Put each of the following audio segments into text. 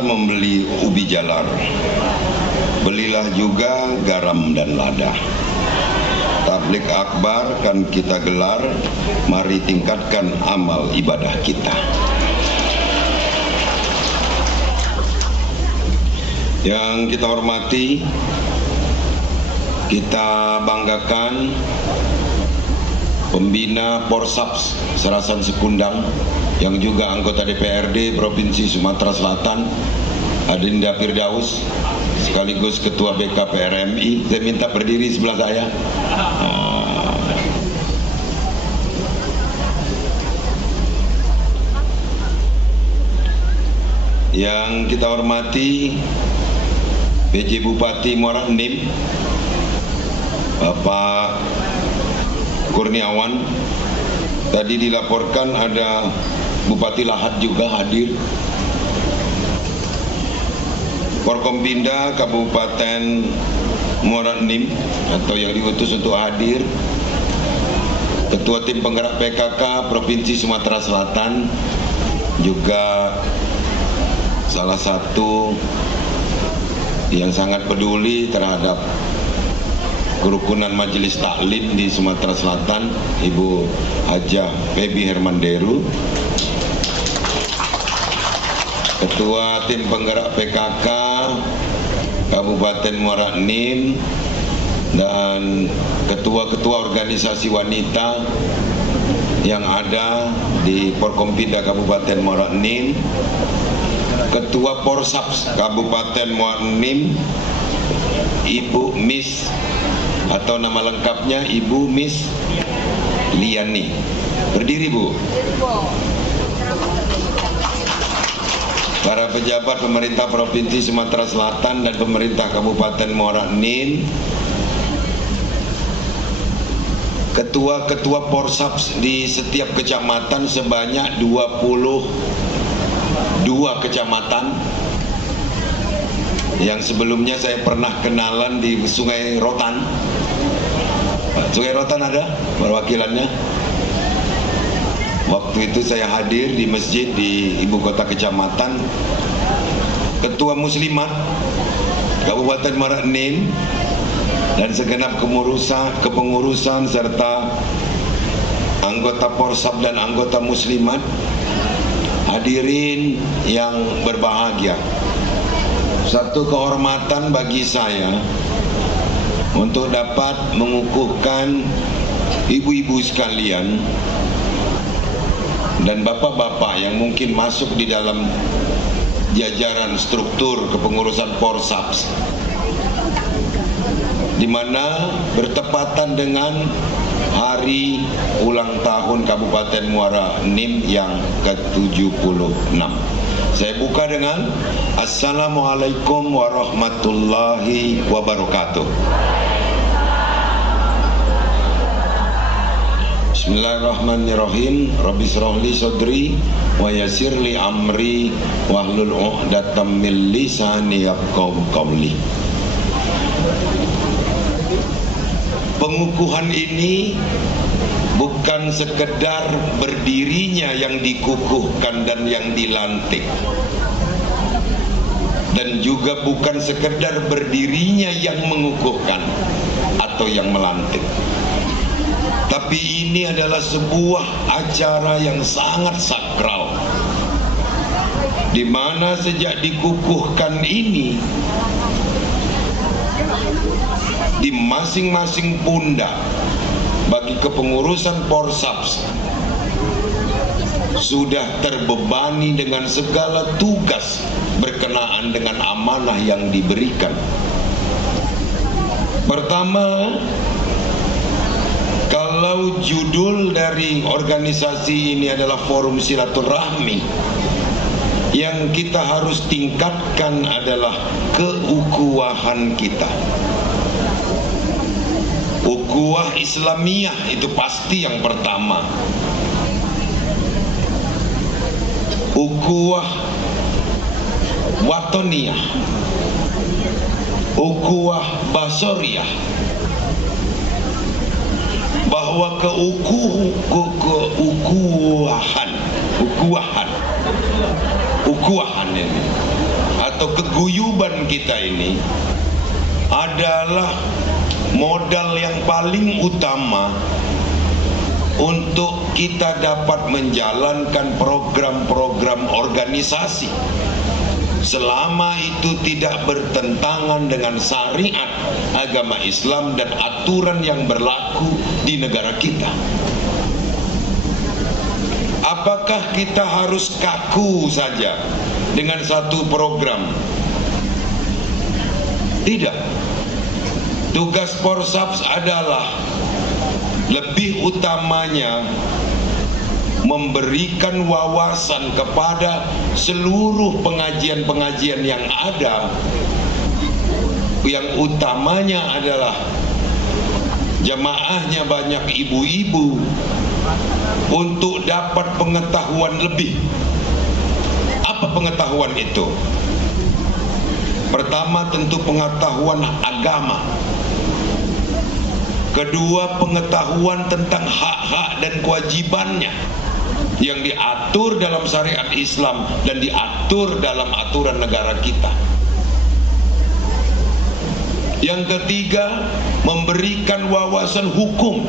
pasar membeli ubi jalar, belilah juga garam dan lada. Tablik akbar kan kita gelar, mari tingkatkan amal ibadah kita. Yang kita hormati, kita banggakan pembina Porsaps Serasan Sekundang yang juga anggota DPRD Provinsi Sumatera Selatan, Adinda Firdaus, sekaligus Ketua BKPRMI. Saya minta berdiri sebelah saya. Yang kita hormati PJ Bupati Muara Enim, Bapak Kurniawan. Tadi dilaporkan ada Bupati Lahat juga hadir. Forkompinda Kabupaten Muara Enim atau yang diutus untuk hadir, Ketua Tim Penggerak PKK Provinsi Sumatera Selatan, juga salah satu yang sangat peduli terhadap kerukunan Majelis Taklim di Sumatera Selatan, Ibu Hajah Febi Hermanderu. Ketua Tim Penggerak PKK Kabupaten Muara Enim dan ketua-ketua organisasi wanita yang ada di Forkompinda Kabupaten Muara Enim, Ketua Porsaps Kabupaten Muara Enim, Ibu Miss atau nama lengkapnya Ibu Miss Liani. Berdiri, Bu. Para pejabat pemerintah Provinsi Sumatera Selatan dan pemerintah Kabupaten Muara Enim, ketua-ketua Porsaps di setiap kecamatan sebanyak 22 kecamatan yang sebelumnya saya pernah kenalan di Sungai Rotan. Sungai Rotan ada perwakilannya. Waktu itu saya hadir di masjid di ibu kota kecamatan. Ketua Muslimat Kabupaten Muara Enim dan segenap kepengurusan serta anggota Porsap dan anggota Muslimat, hadirin yang berbahagia. Satu kehormatan bagi saya untuk dapat mengukuhkan ibu-ibu sekalian dan bapak-bapak yang mungkin masuk di dalam jajaran struktur kepengurusan Porsaps, di mana bertepatan dengan hari ulang tahun Kabupaten Muara Enim yang ke-76. Saya buka dengan Assalamualaikum warahmatullahi wabarakatuh. Bismillahirrahmanirrahim. Rabbi shrahli sadri wa yassirli amri wahlul 'uqdatam min lisani yafqahu qawli. Pengukuhan ini bukan sekedar berdirinya yang dikukuhkan dan yang dilantik, dan juga bukan sekedar berdirinya yang mengukuhkan atau yang melantik, tapi ini adalah sebuah acara yang sangat sakral, di mana sejak dikukuhkan ini di masing-masing pundak bagi kepengurusan Porsaps sudah terbebani dengan segala tugas berkenaan dengan amanah yang diberikan. Pertama, kalau judul dari organisasi ini adalah Forum Silaturahmi, yang kita harus tingkatkan adalah keukuwahan kita. Ukhuwah Islamiyah itu pasti yang pertama. Ukhuwah Watoniyah, ukhuwah Basoriyah, bahwa ukhuwahan ini atau keguyuban kita ini adalah modal yang paling utama untuk kita dapat menjalankan program-program organisasi selama itu tidak bertentangan dengan syariat agama Islam dan aturan yang berlaku di negara kita. Apakah kita harus kaku saja dengan satu program? Tidak. Tugas Porsaps adalah lebih utamanya memberikan wawasan kepada seluruh pengajian-pengajian yang ada. Yang utamanya adalah jamaahnya banyak ibu-ibu, untuk dapat pengetahuan lebih. Apa pengetahuan itu? Pertama, tentu pengetahuan agama. Kedua, pengetahuan tentang hak-hak dan kewajibannya yang diatur dalam syariat Islam dan diatur dalam aturan negara kita. Yang ketiga, memberikan wawasan hukum,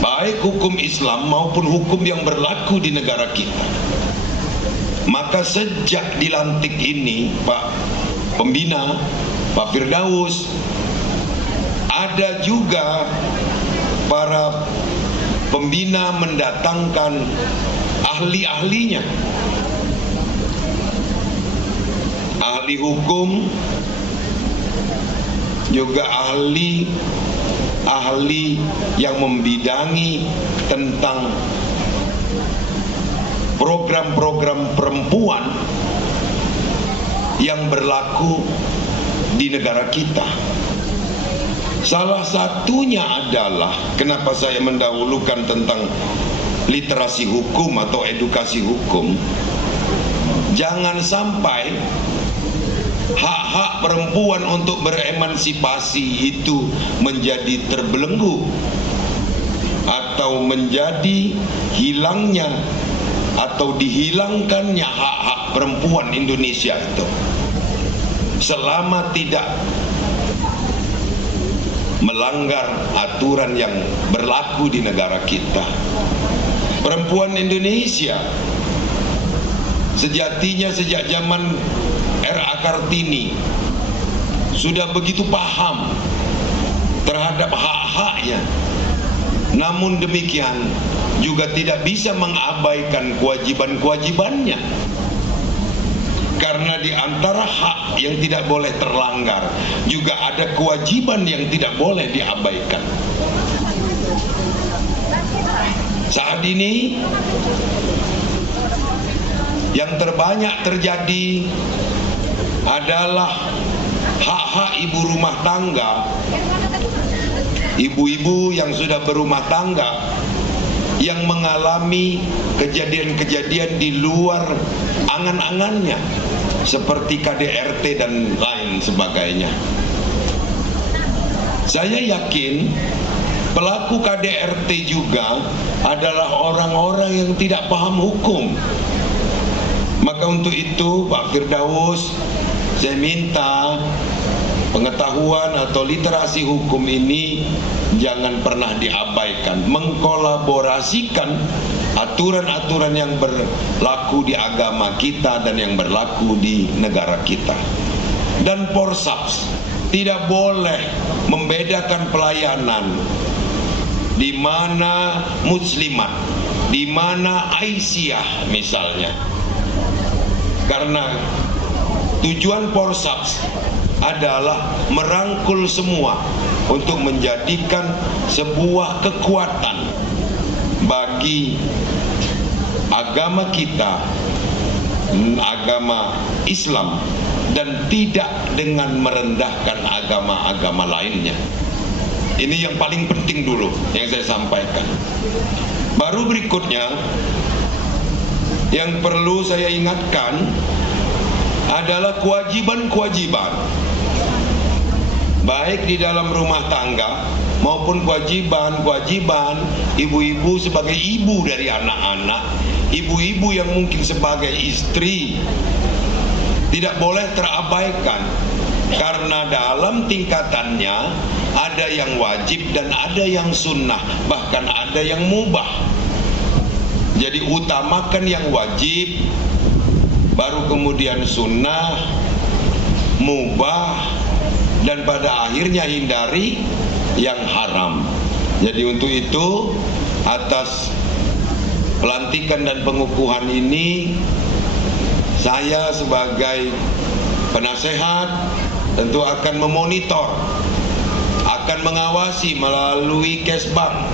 baik hukum Islam maupun hukum yang berlaku di negara kita. Maka sejak dilantik ini Pak Pembina, Pak Firdaus, ada juga para pembina mendatangkan ahli-ahlinya, ahli hukum, juga ahli yang membidangi tentang program-program perempuan yang berlaku di negara kita. Salah satunya adalah kenapa saya mendahulukan tentang literasi hukum atau edukasi hukum. Jangan sampai hak-hak perempuan untuk beremansipasi itu menjadi terbelenggu atau menjadi hilangnya atau dihilangkannya hak-hak perempuan Indonesia itu selama tidak melanggar aturan yang berlaku di negara kita. Perempuan Indonesia sejatinya sejak zaman R.A. Kartini sudah begitu paham terhadap hak-haknya. Namun demikian juga tidak bisa mengabaikan kewajiban-kewajibannya. Karena di antara hak yang tidak boleh terlanggar juga ada kewajiban yang tidak boleh diabaikan. Saat ini yang terbanyak terjadi adalah hak-hak ibu rumah tangga, ibu-ibu yang sudah berumah tangga yang mengalami kejadian-kejadian di luar angan-angannya seperti KDRT dan lain sebagainya. Saya yakin pelaku KDRT juga adalah orang-orang yang tidak paham hukum. Maka untuk itu Pak Firdaus, saya minta pengetahuan atau literasi hukum ini jangan pernah diabaikan. Mengkolaborasikan aturan-aturan yang berlaku di agama kita dan yang berlaku di negara kita. Dan Porsaps tidak boleh membedakan pelayanan di mana muslimat, di mana Aisyah misalnya. Karena tujuan Porsaps adalah merangkul semua untuk menjadikan sebuah kekuatan bagi agama kita, agama Islam, dan tidak dengan merendahkan agama-agama lainnya. Ini yang paling penting dulu yang saya sampaikan. Baru berikutnya yang perlu saya ingatkan adalah kewajiban-kewajiban baik di dalam rumah tangga maupun kewajiban-kewajiban ibu-ibu sebagai ibu dari anak-anak ibu-ibu yang mungkin sebagai istri tidak boleh terabaikan, karena dalam tingkatannya ada yang wajib dan ada yang sunnah, bahkan ada yang mubah. Jadi utamakan yang wajib, baru kemudian sunnah, mubah, dan pada akhirnya hindari yang haram. Jadi untuk itu, atas pelantikan dan pengukuhan ini, saya sebagai penasehat tentu akan memonitor, akan mengawasi melalui Kesbang,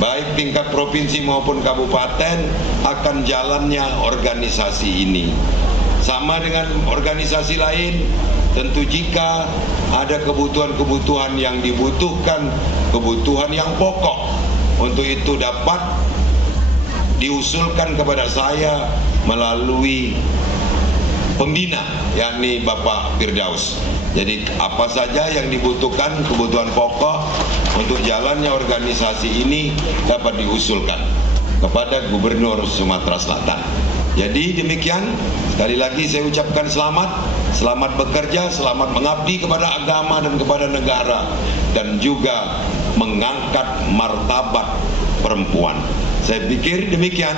baik tingkat provinsi maupun kabupaten, akan jalannya organisasi ini. Sama dengan organisasi lain, tentu jika ada kebutuhan-kebutuhan yang dibutuhkan, kebutuhan yang pokok, untuk itu dapat diusulkan kepada saya melalui pembina, yakni Bapak Firdaus. Jadi apa saja yang dibutuhkan, kebutuhan pokok untuk jalannya organisasi ini dapat diusulkan kepada Gubernur Sumatera Selatan. Jadi demikian, sekali lagi saya ucapkan selamat bekerja, selamat mengabdi kepada agama dan kepada negara, dan juga mengangkat martabat perempuan. Saya pikir demikian.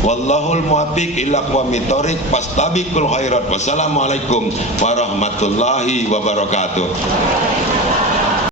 Wallahul muwaffiq ila aqwamit thoriq, fastabiqul khairat. Wassalamualaikum warahmatullahi wabarakatuh.